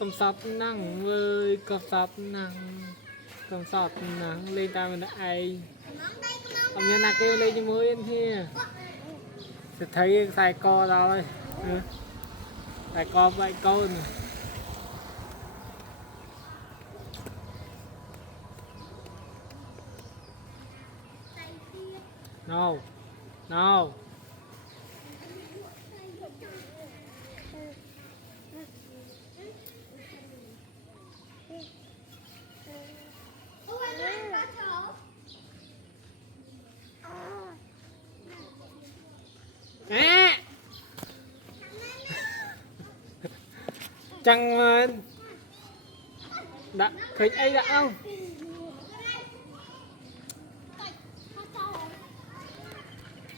cầm sọt năng với cầm sọt năng cầm sọt năng lên ta mình ai ông nhân là kêu lên cho mới yên kia sẽ thấy xài co rồi xài co vậy câu này no no chẳng đã thấy ai đã không